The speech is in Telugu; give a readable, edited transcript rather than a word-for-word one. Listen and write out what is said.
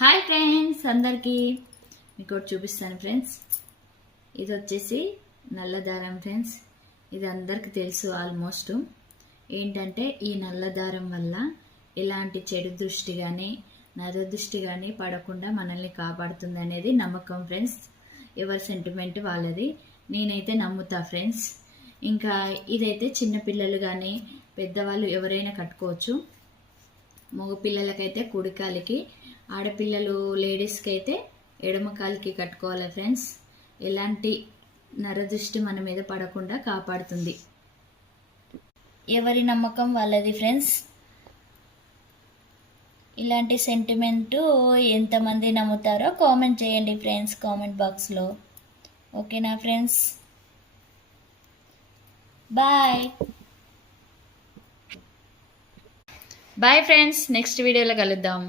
హాయ్ ఫ్రెండ్స్, అందరికీ మీకు ఒకటి చూపిస్తాను ఫ్రెండ్స్. ఇది వచ్చేసి నల్ల దారం ఫ్రెండ్స్. ఇది అందరికీ తెలుసు ఆల్మోస్ట్. ఏంటంటే ఈ నల్ల దారం వల్ల ఎలాంటి చెడు దృష్టి కానీ నరదృష్టి కానీ పడకుండా మనల్ని కాపాడుతుంది అనేది నమ్మకం ఫ్రెండ్స్. ఎవరి సెంటిమెంట్ వాళ్ళది. నేనైతే నమ్ముతా ఫ్రెండ్స్. ఇంకా ఇదైతే చిన్నపిల్లలు కానీ పెద్దవాళ్ళు ఎవరైనా కట్టుకోవచ్చు. మగ పిల్లలకైతే కుడికాలికి, ఆడపిల్లలు లేడీస్కి అయితే ఎడమ కాలికి కట్టుకోవాలి ఫ్రెండ్స్. ఎలాంటి నరదృష్టి మన మీద పడకుండా కాపాడుతుంది. ఎవరి నమ్మకం వాళ్ళది ఫ్రెండ్స్. ఇలాంటి సెంటిమెంట్ ఎంతమంది నమ్ముతారో కామెంట్ చేయండి ఫ్రెండ్స్, కామెంట్ బాక్స్లో. ఓకేనా friends? Bye bye friends. Next వీడియోలో కలుద్దాం.